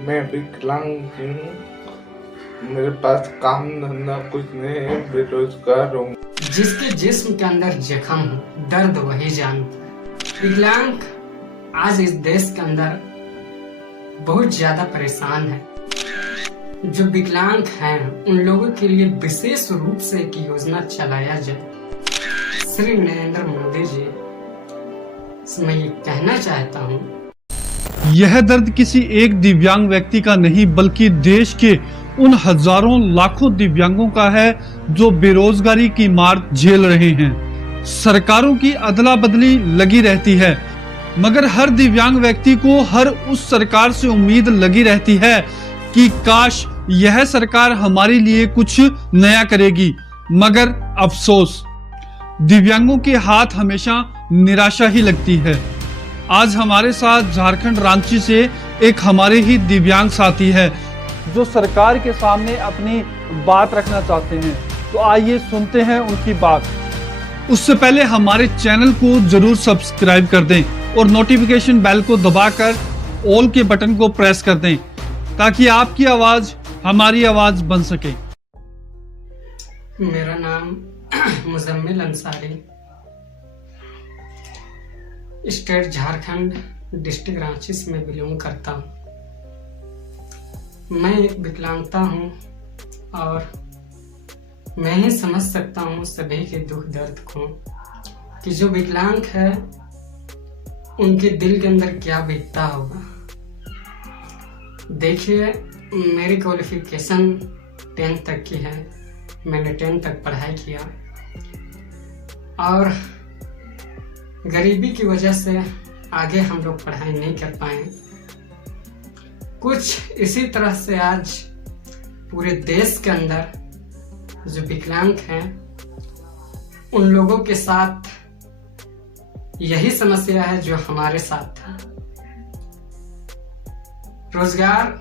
मैं विकलांग हूँ, मेरे पास काम धंधा कुछ नहीं है, बेरोजगार हूँ। जिसके जिस्म के अंदर जख्म हो, दर्द वही जानता है। विकलांग आज इस देश के अंदर बहुत ज्यादा परेशान है। जो विकलांग हैं उन लोगों के लिए विशेष रूप से एक योजना चलाया जाए। श्री नरेंद्र मोदी जी से मैं ये कहना चाहता हूँ, यह दर्द किसी एक दिव्यांग व्यक्ति का नहीं बल्कि देश के उन हजारों लाखों दिव्यांगों का है जो बेरोजगारी की मार झेल रहे हैं। सरकारों की अदला बदली लगी रहती है, मगर हर दिव्यांग व्यक्ति को हर उस सरकार से उम्मीद लगी रहती है कि काश यह सरकार हमारे लिए कुछ नया करेगी। मगर अफसोस, दिव्यांगों के हाथ हमेशा निराशा ही लगती है। आज हमारे साथ झारखंड रांची से एक हमारे ही दिव्यांग साथी है जो सरकार के सामने अपनी बात रखना चाहते हैं। तो आइए सुनते हैं उनकी बात। उससे पहले हमारे चैनल को जरूर सब्सक्राइब कर दें और नोटिफिकेशन बेल को दबाकर ऑल के बटन को प्रेस कर दें ताकि आपकी आवाज हमारी आवाज बन सके। मेरा नाम मुजम्मिल अंसारी, स्टेट झारखंड, डिस्ट्रिक्ट रांची से मैं बिलोंग करता हूँ। मैं एक विकलांगता हूँ और मैं ही समझ सकता हूँ सभी के दुख दर्द को कि जो विकलांग है उनके दिल के अंदर क्या बीतता होगा। देखिए, मेरी क्वालिफिकेशन 10th तक की है। मैंने 10th तक पढ़ाई किया और गरीबी की वजह से आगे हम लोग पढ़ाई नहीं कर पाए। कुछ इसी तरह से आज पूरे देश के अंदर जो विकलांग हैं उन लोगों के साथ यही समस्या है जो हमारे साथ था। रोजगार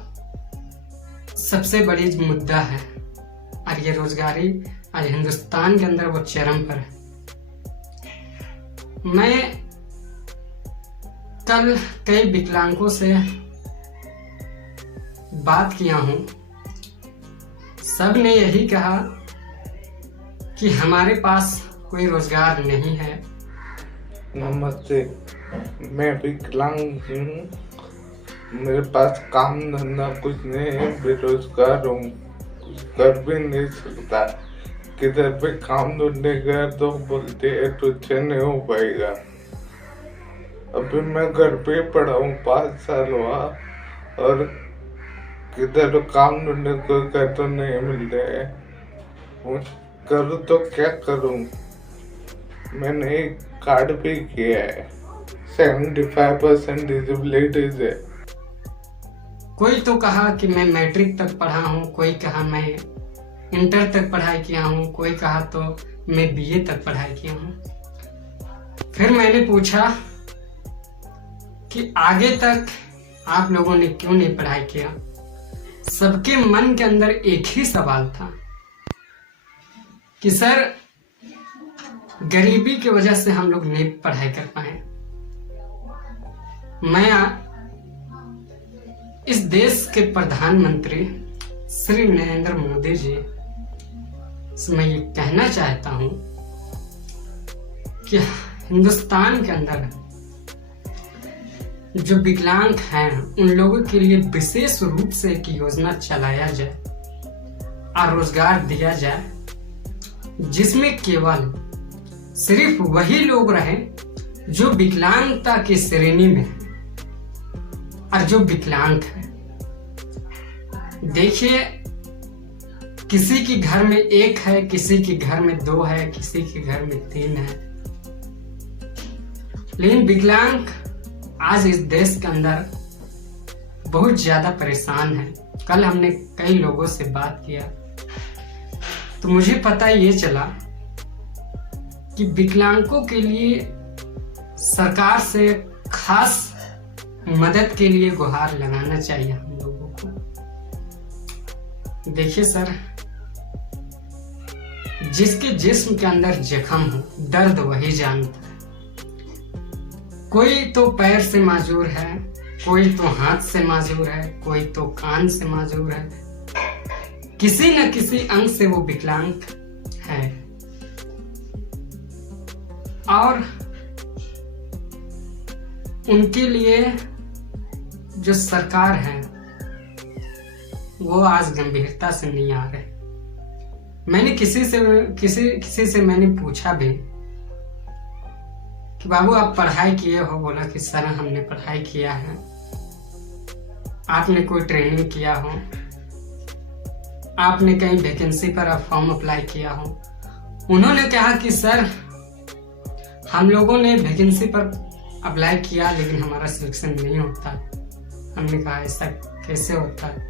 सबसे बड़ी मुद्दा है और ये रोजगारी आज हिंदुस्तान के अंदर वो चरम पर है। मैं कल कई विकलांगों से बात किया हूं, सब ने यही कहा कि हमारे पास कोई रोजगार नहीं है। नमस्ते, मैं विकलांग हूँ, मेरे पास काम धंधा कुछ नहीं है, बेरोजगार हूँ, कुछ कर भी नहीं सकता। किधर पे काम ढूंढने गया तो बोलते हैं तुझसे नहीं हो पाएगा। अभी मैं घर पे पड़ा हूँ, 5 साल हुआ और किधर काम ढूंढने को कर तो नहीं मिल रहे। करूँ तो क्या करूँ? मैंने एक कार्ड भी किया है, 75% डिसेबिलिटीज है। कोई तो कहा कि मैं मैट्रिक तक पढ़ा हूँ, कोई कहा मैं इंटर तक पढ़ाई किया हूँ, कोई कहा तो मैं बीए तक पढ़ाई किया हूँ। फिर मैंने पूछा कि आगे तक आप लोगों ने क्यों नहीं पढ़ाई किया। सबके मन के अंदर एक ही सवाल था कि सर, गरीबी की वजह से हम लोग नहीं पढ़ाई कर पाए। मैं इस देश के प्रधानमंत्री श्री नरेंद्र मोदी जी से मैं ये कहना चाहता हूं कि हिंदुस्तान के अंदर जो विकलांग हैं उन लोगों के लिए विशेष रूप से एक योजना चलाया जाए और रोजगार दिया जाए जिसमें केवल सिर्फ वही लोग रहें जो विकलांगता की श्रेणी में है और जो विकलांग है। देखिए, किसी के घर में 1 है, किसी के घर में 2 है, किसी के घर में 3 है, लेकिन विकलांग आज इस देश के अंदर बहुत ज्यादा परेशान है। कल हमने कई लोगों से बात किया तो मुझे पता ये चला कि विकलांगों के लिए सरकार से खास मदद के लिए गुहार लगाना चाहिए हम लोगों को। देखिए सर, जिसके जिस्म के अंदर जख्म हो, दर्द वही जानता है। कोई तो पैर से माजूर है, कोई तो हाथ से माजूर है, कोई तो कान से माजूर है, किसी न किसी अंग से वो विकलांग है। और उनके लिए जो सरकार है वो आज गंभीरता से नहीं आ रहे। मैंने किसी से मैंने पूछा भी कि बाबू आप पढ़ाई किए हो? बोला कि सर हमने पढ़ाई किया है। आपने कोई ट्रेनिंग किया हो? आपने कहीं वैकेंसी पर फॉर्म अप्लाई किया हो? उन्होंने कहा कि सर हम लोगों ने वैकेंसी पर अप्लाई किया लेकिन हमारा सिलेक्शन नहीं होता। हमने कहा ऐसा कैसे होता है?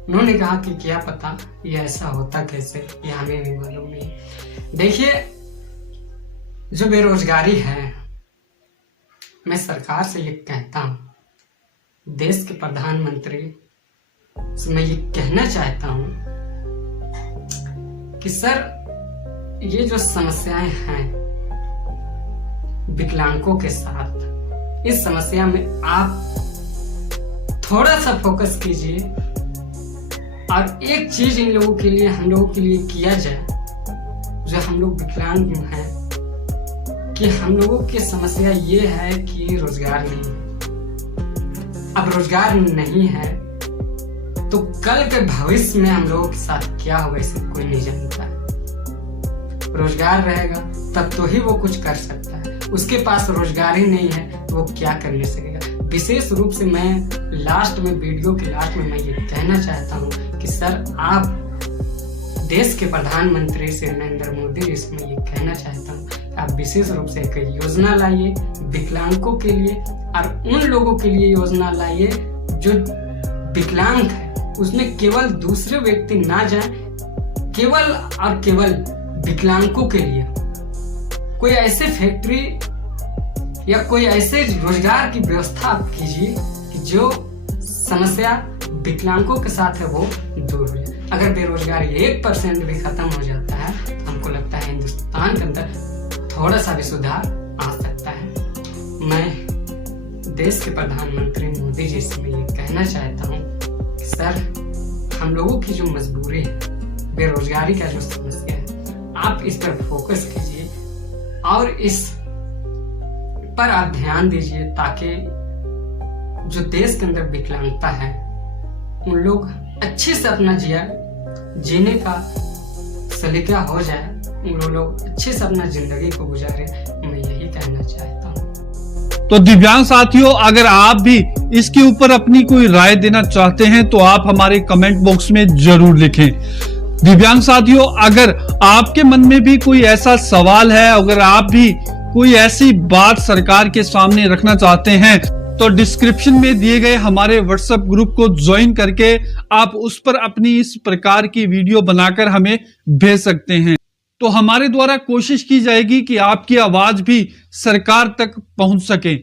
उन्होंने कहा कि क्या पता ये ऐसा होता कैसे, ये हमें भी मालूम नहीं। देखिए, जो बेरोजगारी है, मैं सरकार से ये कहता हूं, देश के प्रधानमंत्री से मैं ये कहना चाहता हूं कि सर ये जो समस्याएं हैं विकलांगों के साथ, इस समस्या में आप थोड़ा सा फोकस कीजिए और एक चीज इन लोगों के लिए, हम लोगों के लिए किया जाए। जो हम लोग विकलांग हैं कि हम लोगों की समस्या ये है कि रोजगार नहीं है। अब रोजगार नहीं है तो कल के भविष्य में हम लोगों के साथ क्या होगा इसे कोई नहीं जानता है। रोजगार रहेगा तब तो ही वो कुछ कर सकता है। उसके पास रोजगार ही नहीं है तो वो क्या करने सकेगा। विशेष रूप से मैं वीडियो के लास्ट में मैं ये कहना चाहता हूँ कि सर आप देश के प्रधानमंत्री श्री नरेंद्र मोदी जी से मैं ये कहना चाहता हूँ कि आप विशेष रूप से एक योजना लाइए विकलांगों के लिए, और उन लोगों के लिए योजना लाइए जो विकलांग है। उसमें केवल दूसरे व्यक्ति ना जाए, केवल और केवल विकलांगों के लिए कोई ऐसे फैक्ट्री या कोई ऐसे रोजगार की व्यवस्था आप कीजिए कि जो समस्या विकलांगों के साथ है वो दूर हो जाए। अगर बेरोजगारी 1% भी खत्म हो जाता है तो हमको लगता है हिंदुस्तान के अंदर थोड़ा सा भी सुधार आ सकता है। मैं देश के प्रधानमंत्री मोदी जी से मैं ये कहना चाहता हूँ कि सर हम लोगों की जो मजबूरी है, बेरोजगारी का जो समस्या है, आप इस पर फोकस कीजिए और इस पर आप ध्यान दीजिए ताकि जो देश के अंदर विकलांगता है उन लोग अच्छे से अपना जीने का सलीका हो जाए, उन लोग अच्छे से अपना जिंदगी को गुजारे। मैं यही कहना चाहता हूँ। तो दिव्यांग साथियों, अगर आप भी इसके ऊपर अपनी कोई राय देना चाहते हैं तो आप हमारे कमेंट बॉक्स में जरूर लिखें। दिव्यांग साथियों, अगर आपके मन में भी कोई ऐसा सवाल है, अगर आप भी कोई ऐसी बात सरकार के सामने रखना चाहते हैं तो डिस्क्रिप्शन में दिए गए हमारे व्हाट्सएप ग्रुप को ज्वाइन करके आप उस पर अपनी इस प्रकार की वीडियो बनाकर हमें भेज सकते हैं। तो हमारे द्वारा कोशिश की जाएगी कि आपकी आवाज भी सरकार तक पहुंच सके।